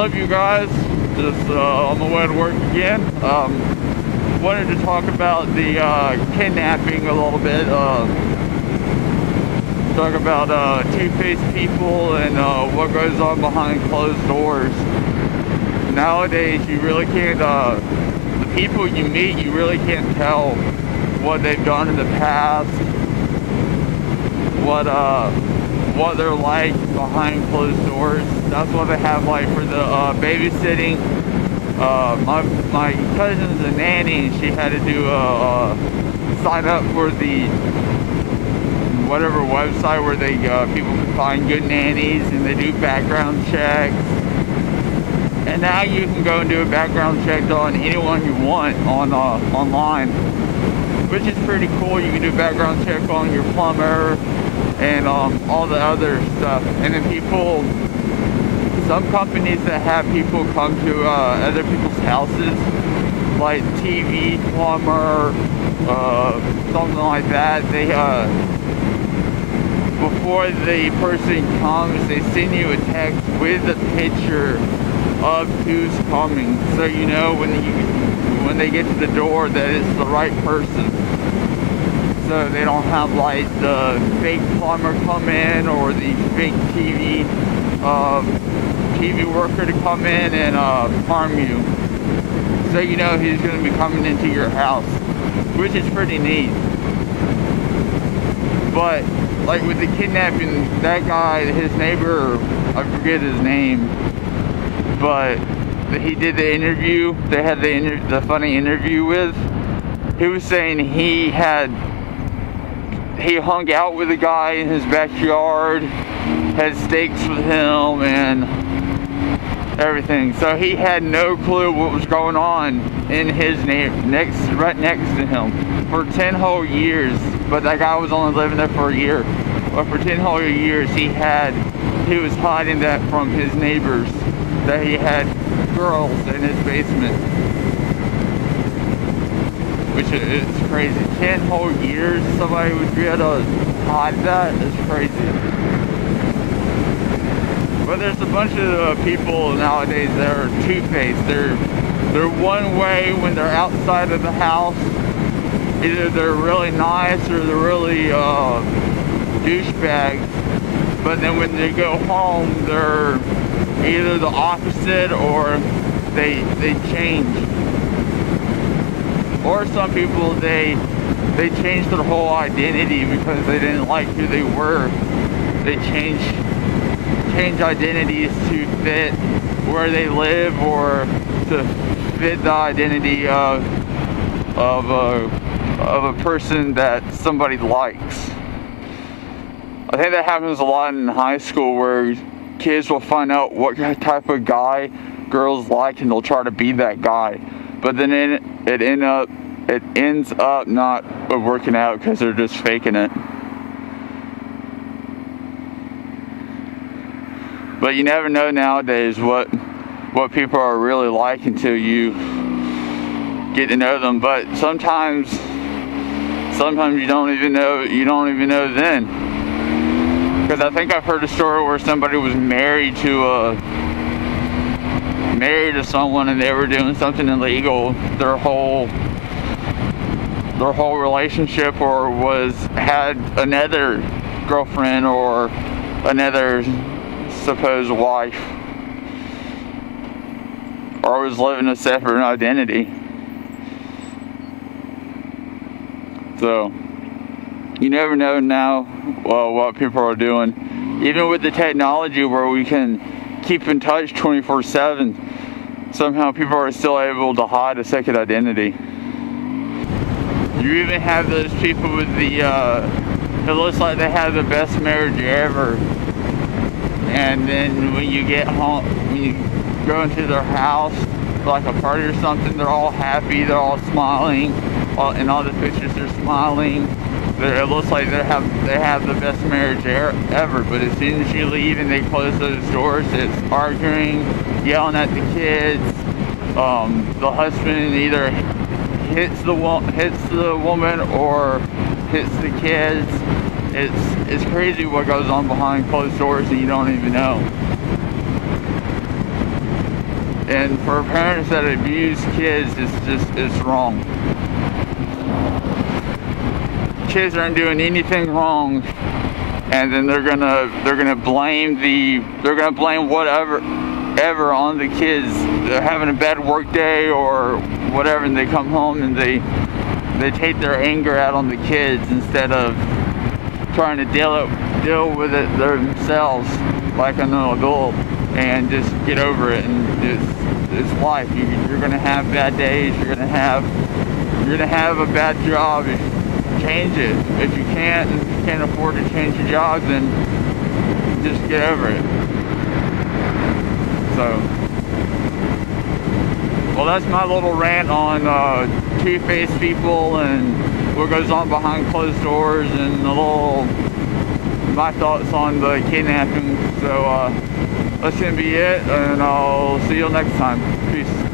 up, you guys? Just on the way to work again. Wanted to talk about the kidnapping a little bit. Talk about two-faced people and what goes on behind closed doors. Nowadays, you really can't. The people you meet, you really can't tell what they've done in the past. What they're like behind closed doors. That's what they have like for the babysitting. My cousin's a nanny, and she had to do sign up for the whatever website where they people can find good nannies, and they do background checks. And now you can go and do a background check on anyone you want on online, which is pretty cool. You can do a background check on your plumber and all the other stuff. And then people, some companies that have people come to other people's houses, like TV, plumber, something like that, they before the person comes, they send you a text with a picture of who's coming, so you know when they get to the door that it's the right person. So they don't have like the fake plumber come in or the fake TV worker to come in and harm you. So you know he's going to be coming into your house, which is pretty neat. But like with the kidnapping, that guy, his neighbor, I forget his name, but he did the interview. They had the funny interview with. He was saying he hung out with a guy in his backyard, had steaks with him and everything. So he had no clue what was going on in his right next to him for 10 whole years. But that guy was only living there for a year. But for 10 whole years, he was hiding that from his neighbors, that he had girls in his basement. Which is crazy. 10 whole years somebody would be able to hide that is crazy. But there's a bunch of people nowadays that are two-faced. They're one way when they're outside of the house. Either they're really nice or they're really douchebags. But then when they go home, they're either the opposite or they change. Or some people, they changed their whole identity because they didn't like who they were. They change identities to fit where they live or to fit the identity of a person that somebody likes. I think that happens a lot in high school, where kids will find out what type of guy girls like and they'll try to be that guy. But then it ends up not working out because they're just faking it. But you never know nowadays what people are really like until you get to know them. But sometimes you don't even know then. Because I think I've heard a story where somebody was married to someone and they were doing something illegal their whole relationship, or had another girlfriend or another supposed wife, or was living a separate identity. So you never know now what people are doing. Even with the technology where we can keep in touch 24/7, somehow people are still able to hide a second identity. You even have those people with it looks like they have the best marriage ever. And then when you get home, when you go into their house, like a party or something, they're all happy, they're all smiling. In all the pictures, they're smiling. It looks like they have the best marriage ever. But as soon as you leave and they close those doors, it's arguing, yelling at the kids. The husband either hits the woman or hits the kids. It's crazy what goes on behind closed doors and you don't even know. And for parents that abuse kids, it's wrong. Kids aren't doing anything wrong, and then they're gonna blame whatever ever on the kids. They're having a bad work day or whatever, and they come home and they take their anger out on the kids instead of trying to deal with it themselves like an adult and just get over it. And it's life. You're gonna have bad days. You're gonna have a bad job. Change it. If you can't afford to change your job, then just get over it. So, well, that's my little rant on two-faced people and what goes on behind closed doors, and my thoughts on the kidnapping. So that's gonna be it, and I'll see you next time. Peace.